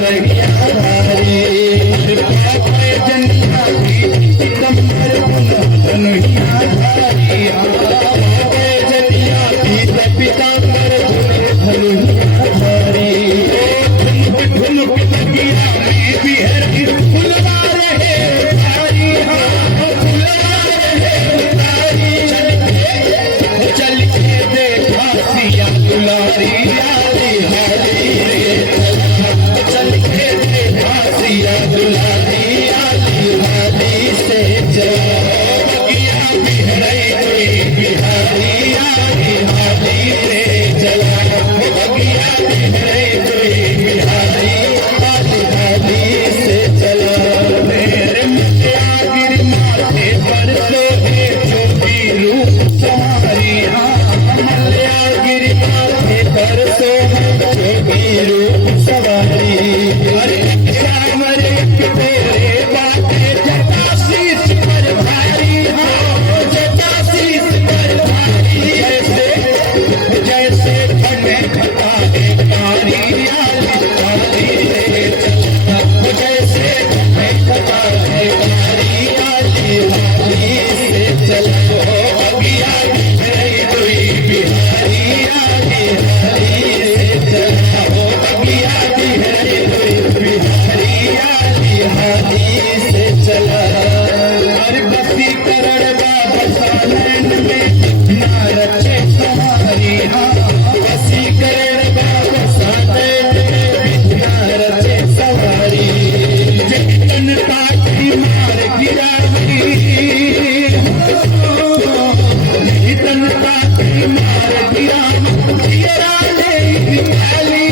कन्हैया धारी जनिया पीतंबर कन्हैया धारी जनिया पीतंबर कन्हैया धारी झुनुक लगिया में बिहर फुलवा रहे धारी चल के देखा सिया दुलारी आली हाली चल के देखा सिया दुलारी आली हाली से जगिया बिहरे कोई बिहारी आली हाली से जला बगिया बिहरे कोई बिहारी आली हाली से चला मेरे गिर माथे पर सोहे छोटी रूप तुम्हारी गिर माथे पर सोहे छोटी रूप सवारी अरे श्यामर तेरे बाटे जटा शीश पर भारी जटा शीश पर भारी जैसे खने खटारे कारी आली कारी रे जैसे खने खटारे कारी आली हाली से चलो अगिया कोई बिहारी आली हाली से चलो अगिया कोई बिहारी आली हाली से चला अरे बसी करण बाबा सालन में ना रचे तुम्हारी बसी करण बाबा सालन में ना रचे सवारी जन काटी मार गिरावी तन काटी मार गिराव जियरा ले दिखाली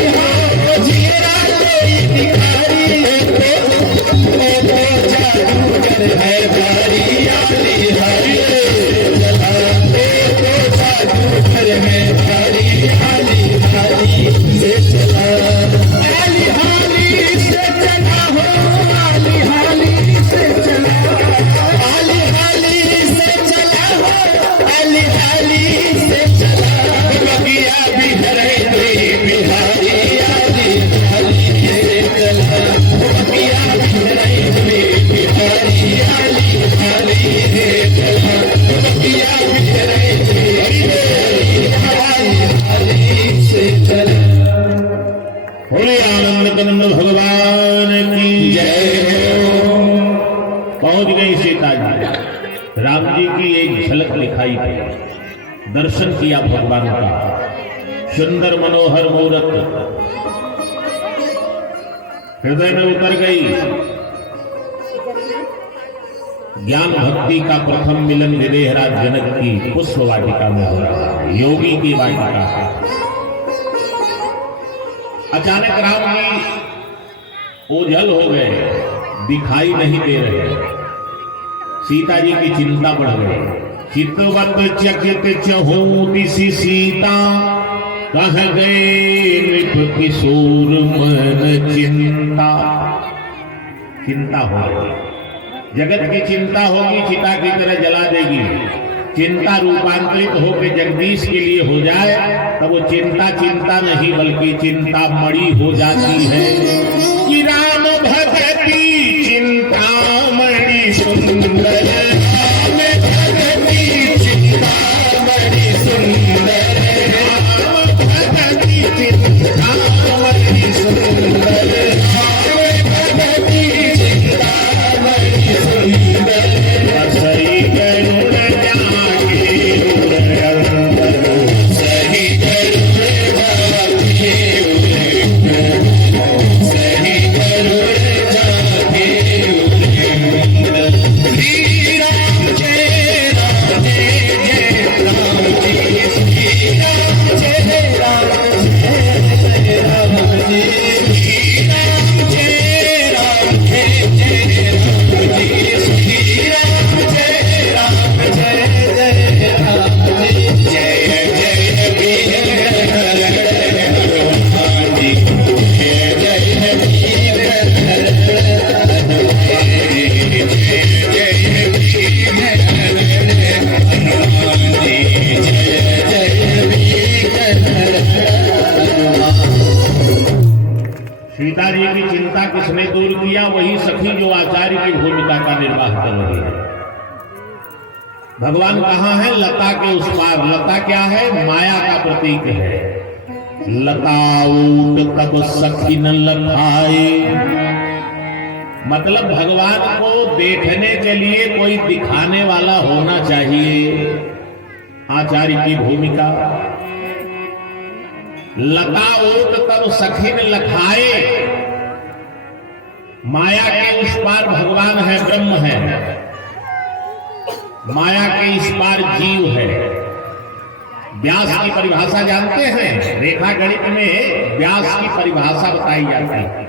जियरा ले दिखाली जादूगर है भारी आली हाली चला जादूगर है भारी आली हाली से चला आली हाली से चला हो आली हाली से चला आली हाली से चला हो आली हाली से चला बगिया बिहरे कोई बिहारी आली हाली से चला बगिया बिहरे कोई बिहारी आली हाली से चला बगिया बिहरे कोई बिहारी हाली से चला बोले आनंद कंद भगवान की जय हो पहुंच गई सीता जी राम जी की एक झलक दिखाई दी दर्शन किया भगवान का सुंदर मनोहर मूरत हृदय में उतर गई ज्ञान भक्ति का प्रथम मिलन विदेहराज जनक की पुष्प वाटिका में हो रहा है योगी की वाटिका है अचानक राम जी ओझल हो गए दिखाई नहीं दे रहे सीता जी की चिंता बढ़ गई चितवत चकित चहूदिसी सीता कह गए नृप किशोर मन चिंता चिंता हो गई जगत की चिंता होगी चिता की तरह जला देगी चिंता रूपांतरित होकर जगदीश के लिए हो जाए तब वो चिंता चिंता नहीं बल्कि चिंता मणि हो जाती है कि राम भगति चिंता मणि सुंदर राम भगति चिंता मणि सुंदर राम भगति चिंता मणि सुंदर राम भगति चिंता मणि सुंदर सही करुण सही करुण सीता जी की चिंता किसने दूर किया? वही सखी जो आचार्य की भूमिका का निर्वाह कर रही है। भगवान कहाँ है? लता के उस पार। लता क्या है? माया का प्रतीक है। लता ऊट तब सखी न लखाए, मतलब भगवान को देखने के लिए कोई दिखाने वाला होना चाहिए। आचार्य की भूमिका। लता ऊट तब सखी न लखाए, माया के उस पार भगवान है, ब्रह्म है। माया के इस पार जीव है। व्यास की परिभाषा जानते हैं? रेखा गणित में व्यास की परिभाषा बताई जाती है।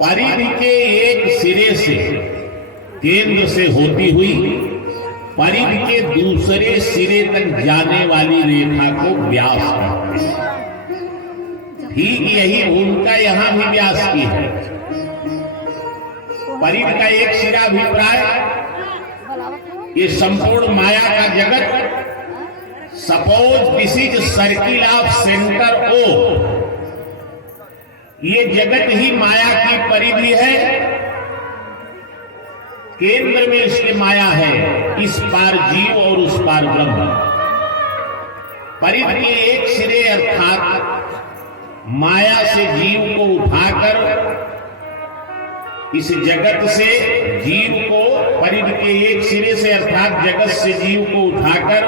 परिधि के एक सिरे से, केंद्र से होती हुई परिधि के दूसरे सिरे तक जाने वाली रेखा को व्यास कहते हैं। ठीक यही भूमिका यहां भी व्यास की है। परिधि का एक सिरा अभिप्राय, ये संपूर्ण माया का जगत, suppose this is circle of center O, ये जगत ही माया की परिधि है। केंद्र में इसके माया है, इस पार जीव और उस पार ब्रह्म। परिधि के एक सिरे अर्थात माया से जीव को उठाकर इस जगत से जीव को, परिधि के एक सिरे से अर्थात जगत से जीव को उठाकर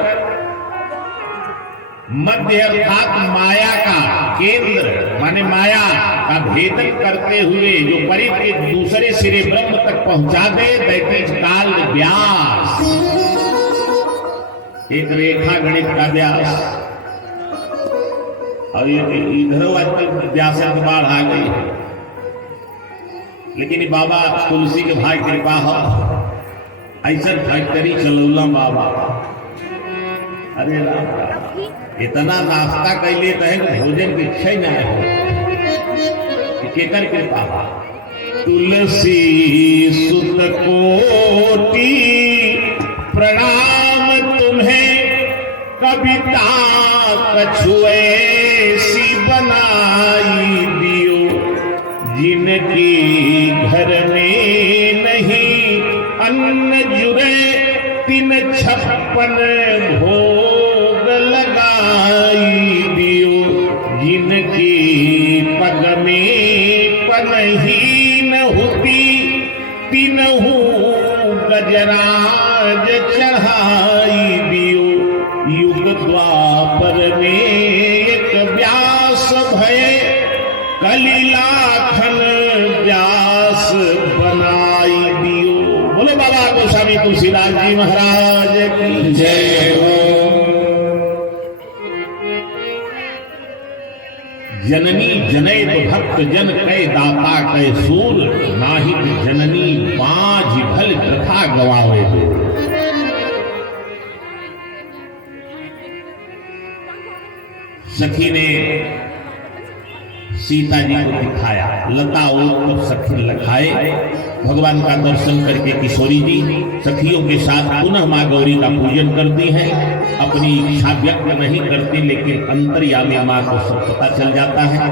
मध्य अर्थात माया का केंद्र माने माया का भेदन करते हुए जो परिधि के दूसरे सिरे ब्रह्म तक पहुंचा दे, दैट इज कॉल्ड व्यास। एक रेखा गणित का व्यास। और इधर आजकल व्यास बाढ़ आ गई है, लेकिन बाबा तुलसी के भाई कृपा हो, ऐसा फैक्ट्री चलौला बाबा। अरे इतना नाश्ता कैले कहे भोजन की इच्छा ही ना हो, केकर कृपा। तुलसी सुत कोटि प्रणाम तुम्हें, कविता कछुए सी बनाई दियो, जिनकी घर में नहीं अन्न जुरे, 356 भोग लगाई दियो, जिनकी पग में पनहीन होती, 3 गजराज चढ़ाई दियो। युग द्वापर में एक व्यास भय, कलिलाखन व्यास बनाई दियो। बोलो बाबा गोस्वामी तुलसीदास जी महाराज की जय हो। जननी जनेत भक्त जन कै दाता कै सूर, नाहित जननी पांच भल प्रथा गवावे दो। सखी ने सीता जी को दिखाया, लता और सखी लखाए। भगवान का दर्शन करके किशोरी जी सखियों के साथ पुनः मां गौरी का पूजन करती हैं। अपनी इच्छा व्यक्त नहीं करती, लेकिन अंतर्यामी मां को सब पता चल जाता है।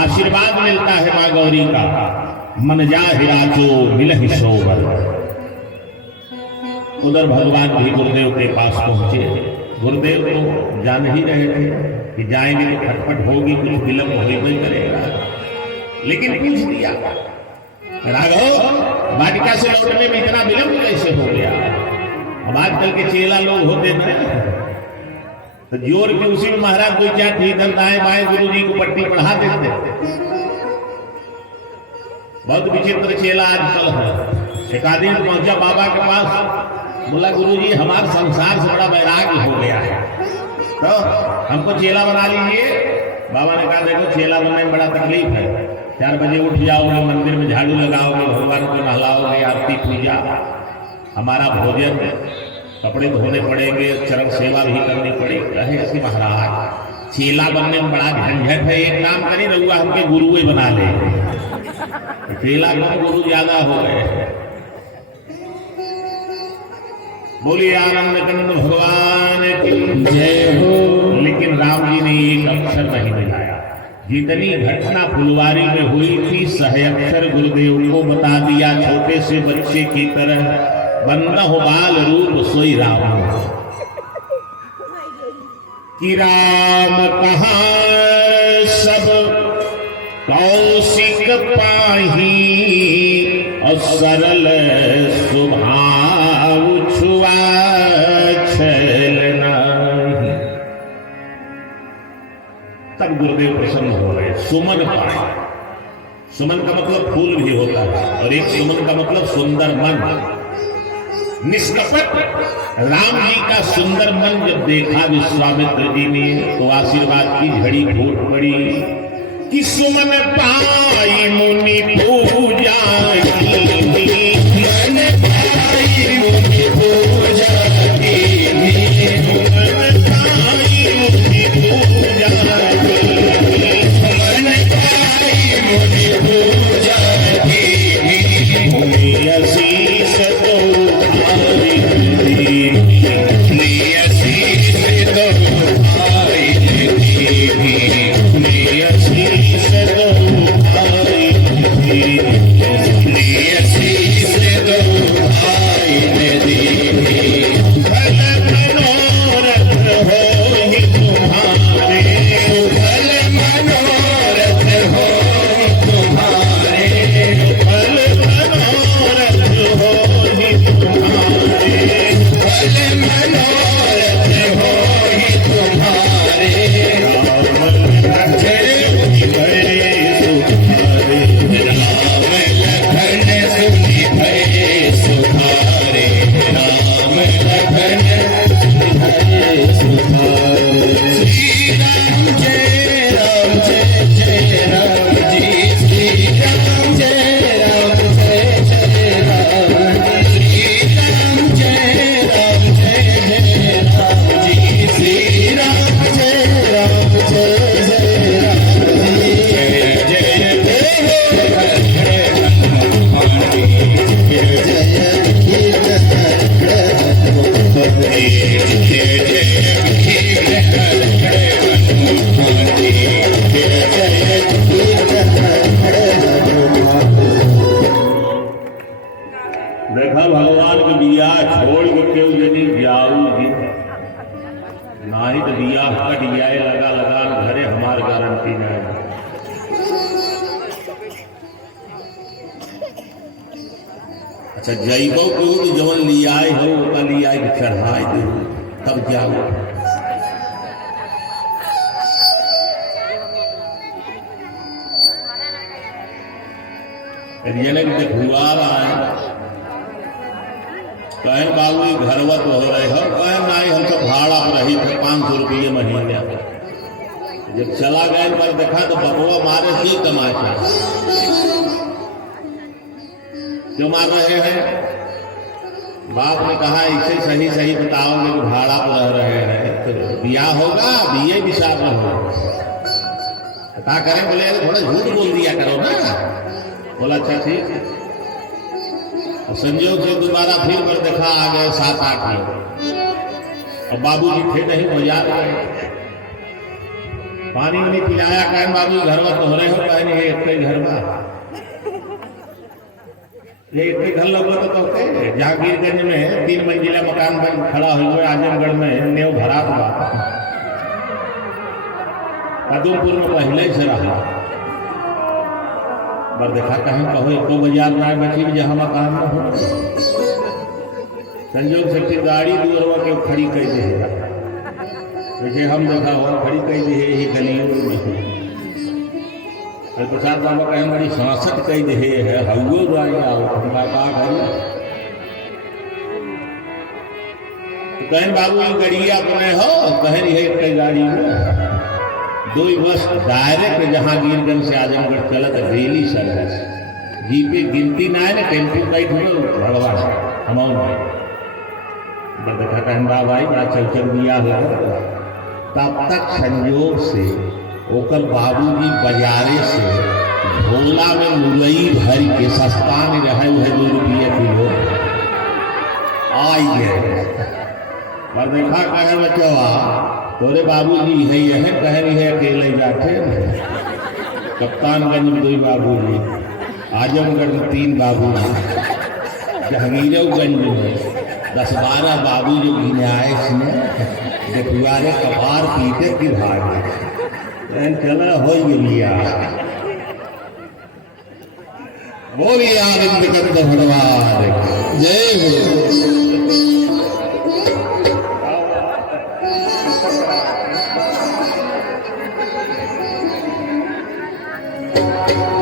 आशीर्वाद मिलता है मां गौरी का, मन जा हिराचो मिलहि सोवर। उधर भगवान भी गुरुदेव के पास पहुंचे। गुरुदेव तो जान ही रहे थे कि जाएंगे तो खटपट होगी, कुछ विलंब हो नहीं करेगा, लेकिन पूछ दिया, राघव वाटिका से लौटने में इतना विलंब कैसे हो गया? अब आजकल के चेला लोग होते थे तो जोर के उसी में महाराज कोई क्या ठीक दाएं बाएं गुरु जी को पट्टी पढ़ा देते। बहुत विचित्र चेला आजकल है। एक आदमी पहुंचा बाबा के पास, बोला गुरु जी हमारा संसार से बड़ा वैराग्य हो गया है, तो हमको चेला बना लीजिए। बाबा ने कहा देखो चेला बनने में बड़ा तकलीफ है। 4 बजे उठ जाओगे, मंदिर में झाड़ू लगाओगे, भगवान को नहलाओगे, आरती पूजा, हमारा भोजन, कपड़े धोने पड़ेंगे, चरण सेवा भी करनी पड़ेगी। कहे ऐसे महाराज चेला बनने में बड़ा झंझट है, एक काम करिए रहुआ हमके गुरु ही बना ले। चेला को गुरु ज्यादा हो गए। बोलिए आनंद कंद भगवान की जय हो। लेकिन राम जी अक्षर नहीं मिलाया। जितनी घटना फुलवारी में हुई थी सह अक्षर गुरुदेव को बता दिया। छोटे से बच्चे की तरह बंदा हो बाल रूप सोई राम कि राम कहाँ सब कौशिक पाही और सरल स्वभाव छुआ छल नहीं। तब गुरुदेव प्रसन्न हो रहे। सुमन पाए, सुमन का मतलब फूल भी होता है और एक सुमन का मतलब सुंदर मन। निष्कपट राम जी का सुंदर मन जब देखा विश्वामित्र जी ने तो आशीर्वाद की झड़ी फूट पड़ी कि सुमन पाई मुनि पूजा की, मन पाई मुनि पूजा की, सुमन पाई मुनि पूजा की, मन पाई मुनि पूजा की, मुनि आशीष तो देखा भगवान के बिया छोड़ के क्यों यदि जाऊगी नाही तो बिया कट जाए लगा लगा घरे हमार गारंटी नहीं। अच्छा जैबो क्यों जवन लियाए हो ओका लियाए के चढ़ाए दे तब जाओ। जनक हुआ रहा है कहे बाबू घरवत हो रहे हो कहे नहीं हम तो भाड़ा पर रही थे 500 रुपये महीने। जब चला गए पर देखा तो बबुआ मारे ही तमाशा क्यों मार रहे हैं। बाप ने कहा इसे सही सही बताओगे कि भाड़ा पर रह रहे हैं तो ब्याह होगा बीए विचार में होगा क्या करें। बोले थोड़ा झूठ बोल दिया करो ना। बोला अच्छा ठीक। संयोग से दोबारा फिर पर देखा आ गए 7-8 लोग और बाबूजी थे नहीं बाजार गए। पानी नहीं पिलाया कहे बाबू घर में तो हो रहे हो कहे नहीं एक घर में एक घर लोग तो जहांगीरगंज में 3 मंजिला मकान बन खड़ा हुआ। आजमगढ़ में नेव भरा हुआ पदमपुर में पहले से रहा पर देखा कहीं कहो एको बाजार ना बैठी जहाँ मकान में हो। संजोग से फिर गाड़ी दूरवा के खड़ी कर दे जैसे हम देखा हो खड़ी कर दे यही गलियों में प्रसाद बाबा कहें बड़ी सांसत कह दे है हउए जाए आओ हमारा का घर कहें बाबू ये गड़िया बने हो कह रही है कई गाड़ी में 2 बस डायरेक्ट जहांगीरगंज से आजमगढ़ चलत डेली सर्विस जीपे गिनती ना है ना टेम्पो बैठ भड़वा अमाउंट देखा कहें भाई बड़ा चलचल दिया हो। तब तक संयोग से ओकर बाबूजी बाजारे से भोला में मुरई भर के सस्ता में रहे 2 रुपये किलो आई गए पर देखा कहे बचवा बोले बाबूजी है यह कह रही है अकेले जाते कप्तानगंज में 2 बाबूजी, आजमगढ़ में 3 बाबूजी, जहांगीरगंज में 10-12 बाबू जो गिने आए इसमें देखुआरे कपार पीते की भाग चला हो लिया। बोलिए आनंद कंद भगवान जय हो।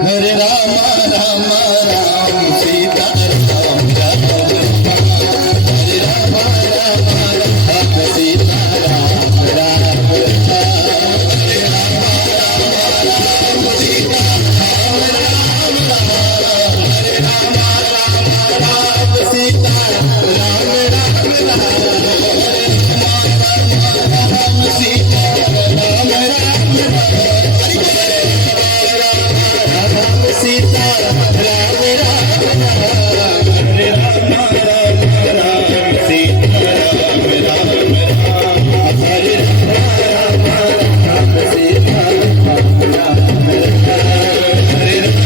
हरे राम राम राम सीता राम राम हरे राम राम राम सीता राम राम हरे राम राम सीता राम राम हरे राम राम सीता राम राम सीता सीता राम राम हरे राम राम सीता राम राम हरे राम राम सीता राम राम हरे राम राम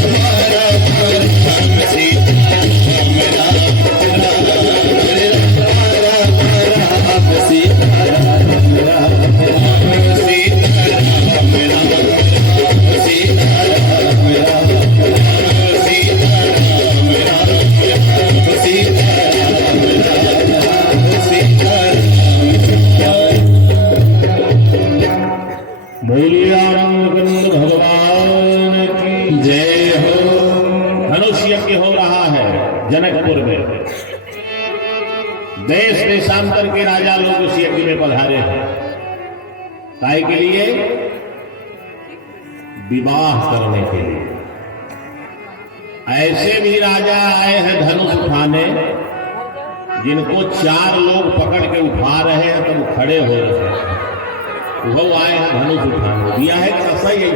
सीता राम राम हरे राम राम सीता राम राम सीता बोलिए आनंद कंद भगवान की जय हो। धनुष यज्ञ हो रहा है जनकपुर में। देश देशांतर के राजा लोग उस यज्ञ में पधारे हैं। काय के लिए? विवाह करने के लिए। ऐसे भी राजा आए हैं धनुष उठाने जिनको 4 लोग पकड़ के उठा रहे हैं तो वो खड़े हो रहे हैं। वो आए हैं धनुष उठाने। दिया है कि सही है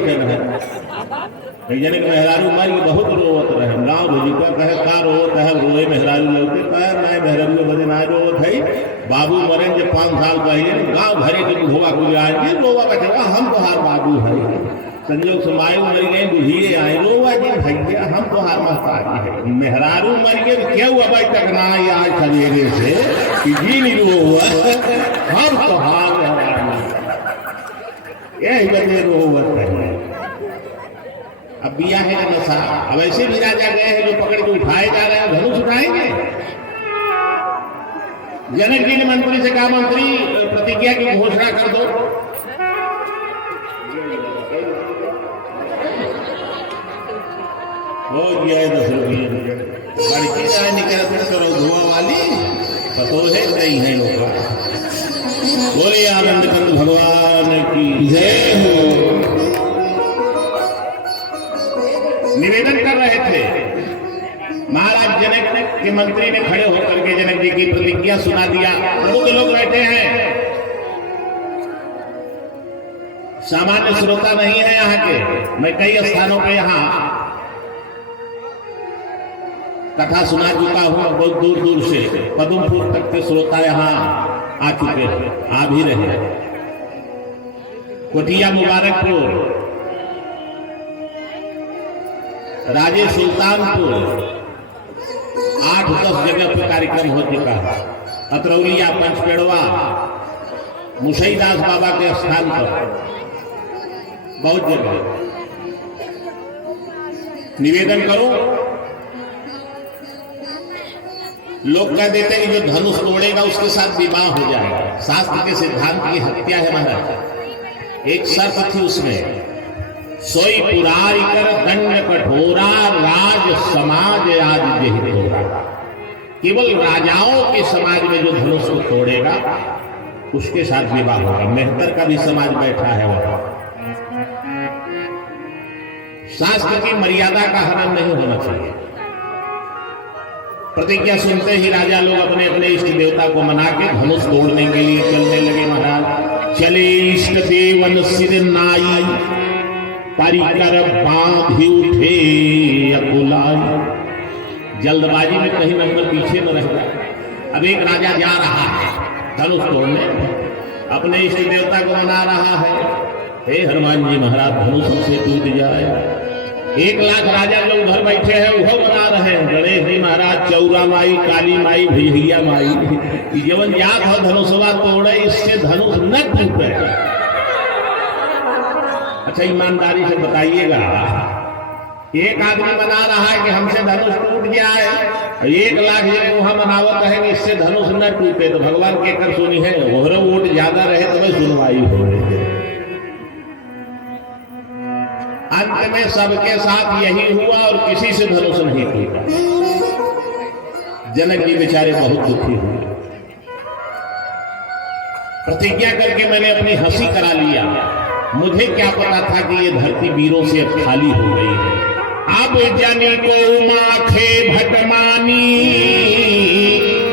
जन के मेहरारू मार के बहुत रोवत रहे। गाँव भोजिका कहे का रोवत है, रोए मेहरारू लोग कहे मैं मेहरारू बजे ना रोवत है। बाबू मरे जब 5 साल पहले गाँव भरे के बुढ़वा को आए रोवा बचवा हम तो हार बाबू है। संजोग से मायू मर गए बुढ़िए आए रोवा जी भैया हम तो हार महतारी है। मेहरारू मर गए क्या हुआ भाई तक ना आज सवेरे से कि जी नहीं रोवा हम तो हार यही बदले रोवत है। अब बिया है का नशा। अब ऐसे भी राजा गए हैं जो पकड़ के उठाए जा रहे हैं। धनुष उठाएंगे। जनक जी ने मंत्री से कहा मंत्री प्रतिज्ञा की घोषणा कर दो। हो गया 10 रुपये लड़की जाए निकल करो धुआं वाली पतो है नहीं है लोग। बोलिए आनंद कंद भगवान की जय हो। निवेदन कर रहे थे महाराज जनक के मंत्री ने खड़े होकर के जनक जी की प्रतिज्ञा सुना दिया। बहुत लोग बैठे हैं, सामान्य श्रोता नहीं है यहाँ के। मैं कई स्थानों पे यहाँ कथा सुना चुका हूँ। बहुत दूर दूर से पदमपुर तक के श्रोता यहाँ आ चुके हैं, आ भी रहे। कोटिया मुबारकपुर, राजे सुल्तानपुर 8-10 जगह पर कार्यक्रम हो चुका है। अतरौलिया, पंचपेड़वा, मुसईदास बाबा के स्थान पर बहुत जगह। निवेदन करो। लोग कह देते हैं कि जो धनुष तोड़ेगा उसके साथ विवाह हो जाएगा। शास्त्र के सिद्धांत की हत्या है महाराज। एक शर्त थी उसमें, सोई पुरारी कर दंड कठोरा राज समाज आज यही तोड़ा। केवल राजाओं के समाज में जो धनुष को तोड़ेगा उसके साथ विवाह होगा। मेहतर का भी समाज बैठा है वहां। शास्त्र की मर्यादा का हनन नहीं होना चाहिए। प्रतिज्ञा सुनते ही राजा लोग अपने अपने इष्ट देवता को मना के धनुष तोड़ने के लिए चलने लगे। महाराज चले इष्ट देवन सिर नाई परिकर बांधी उठे अकुलाई। जल्दबाजी में कहीं नंबर पीछे न रह जाए। अब एक राजा जा रहा है धनुष तोड़ने, अपने इष्ट देवता को मना रहा है, हे हनुमान जी महाराज धनुष हमसे टूट जाए। 1 लाख राजा लोग घर बैठे हैं, वो बना रहे हैं, गणेश जी महाराज, चौरा माई, काली माई, भैया माई, जीवन याद हो धनुषवा तोड़े, इससे धनुष न टूटे। अच्छा ईमानदारी से बताइएगा, एक आदमी बना रहा है कि हमसे धनुष टूट जाए, 1 लाख जब वहां मनावत है कि इससे धनुष न टूटे, तो भगवान के कर सुनी है, ओहरे वोट ज्यादा रहे तो मैं सुनवाई हो रही। अंत में सबके साथ यही हुआ और किसी से धनुष नहीं टूटा। जनक जी बेचारे बहुत दुखी हुए। प्रतिज्ञा करके मैंने अपनी हंसी करा लिया, मुझे क्या पता था कि ये धरती वीरों से अब खाली हो गई है। अब जनी को माखे भटमानी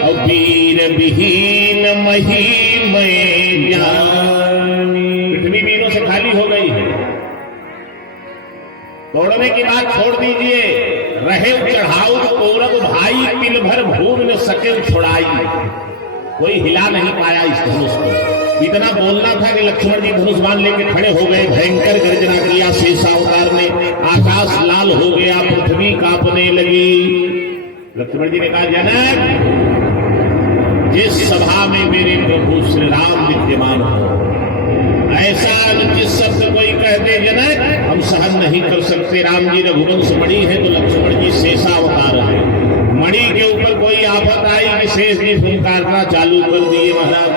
और वीर विहीन मही में जानी, पृथ्वी वीरों से खाली हो गई है। तोड़ने की बात छोड़ दीजिए, रहे चढ़ाऊ कौरव भाई, पिल भर भूमि में सके छुड़ाई, कोई हिला नहीं पाया इस धनुष को। इतना बोलना था कि लक्ष्मण जी धनुष बाण लेके खड़े हो गए, भयंकर गर्जना किया शेषावतार ने, आकाश लाल हो गया, पृथ्वी कांपने लगी। लक्ष्मण जी ने कहा, जनक जिस सभा में मेरे प्रभु श्री राम विद्यमान हो, ऐसा जिस शब्द कोई कह दे जनक हम सहन नहीं कर सकते। राम जी रघुवंश मणि है तो लक्ष्मण जी शेषावतार है, मणि के ऊपर कोई आफत आई कि शेष जी फुंकारना चालू कर दिए महाराज।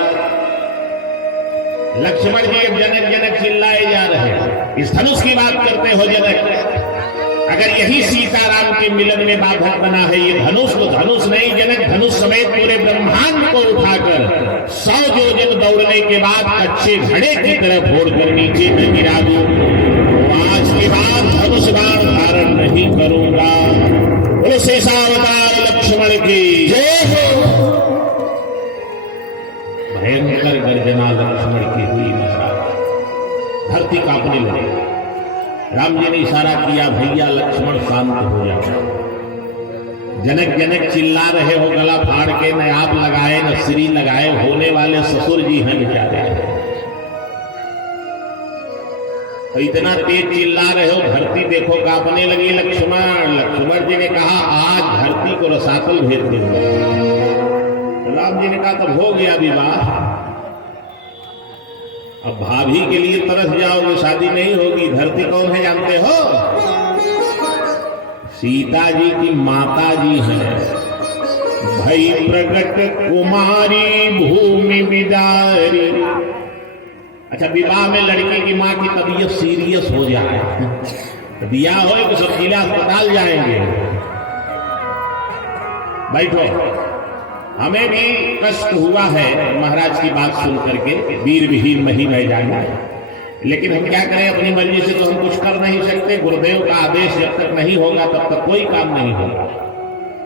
लक्ष्मण जी अब जनक जनक चिल्लाए जा रहे हैं, इस धनुष की बात करते हो जनक, अगर यही सीताराम के मिलन में बाधक बना है ये धनुष, तो धनुष नहीं जनक, धनुष समेत पूरे ब्रह्मांड को उठाकर 100 योजन दौड़ने के बाद अच्छे घड़े की तरह फोड़कर नीचे में गिरा दूं, आज के बाद धनुष बाण धारण नहीं करूंगा। बोलो शेषावतार लक्ष्मण की जय हो। भयंकर गर्जना लक्ष्मण की हुई महाराज, धरती कांपने लगी। राम जी ने इशारा किया, भैया लक्ष्मण शांत हो जाओ। जनक जनक चिल्ला रहे हो, गला फाड़ के न आप लगाए न श्री लगाए, होने वाले ससुर जी हैं बेचारे, तो इतना तेज चिल्ला रहे हो, धरती देखो कांपने लगी। लक्ष्मण जी ने कहा, आज धरती को रसातल भेज दूंगा। राम जी ने कहा, तब हो गया विवाह, अब भाभी के लिए तरस जाओगे, शादी नहीं होगी। धरती कौन है जानते हो? सीता जी की माता जी हैं, भई प्रगट कुमारी भूमि बिदारी। अच्छा, विवाह में लड़की की माँ की तबीयत सीरियस हो जाए, दिया हो तो सब जिला अस्पताल जाएंगे। बैठो, हमें भी कष्ट हुआ है महाराज की बात सुन करके, वीर विहीन मही रह जाना है, लेकिन हम क्या करें, अपनी मर्जी से तो हम कुछ कर नहीं सकते। गुरुदेव का आदेश जब तक नहीं होगा तब तक कोई काम नहीं होगा।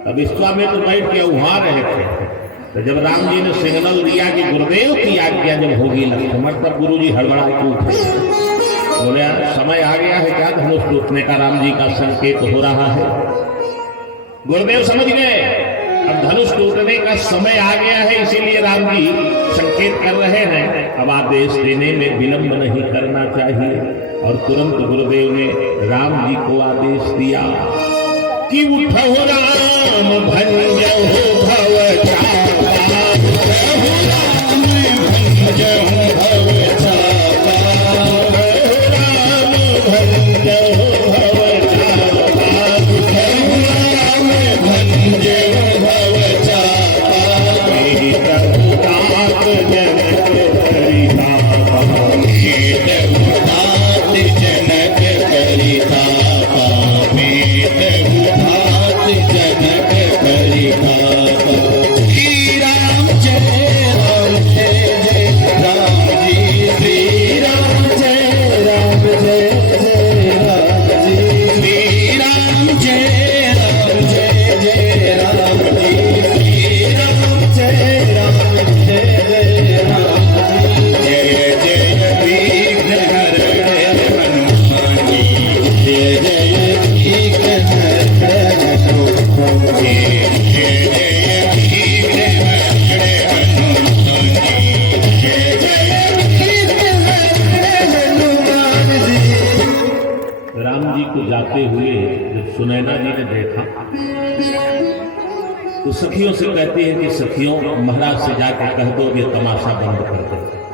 तब विश्वामित्र में तो बैठ के वहां रहे थे, तो जब राम जी ने सिग्नल दिया कि गुरुदेव की आज्ञा जब होगी लक्ष्मण, तब गुरु जी हड़बड़ाए उठे, बोले समय आ गया है क्या धनुष टूटने का, राम जी का संकेत हो रहा है। गुरुदेव समझ गए अब धनुष टूटने का समय आ गया है, इसीलिए राम जी संकेत कर रहे हैं, अब आदेश देने में विलंब नहीं करना चाहिए। और तुरंत गुरुदेव ने राम जी को आदेश दिया कि उठो राम भंजहु भव चापा, राम भंजहु भव चापा, राम भंजहु भव चापा, राम भंजहु भव चापा, मेरी रघुनाथ जनक परितापा, मेरी रघुनाथ जनक परितापा, मेरी रघुनाथ जनक परितापा। श्री राम जय राम जय जय राम, को जाते हुए जब सुनैना जी ने देखा तो सखियों से कहती है कि सखियों महाराज से जाकर कह दो ये तमाशा बंद कर दो।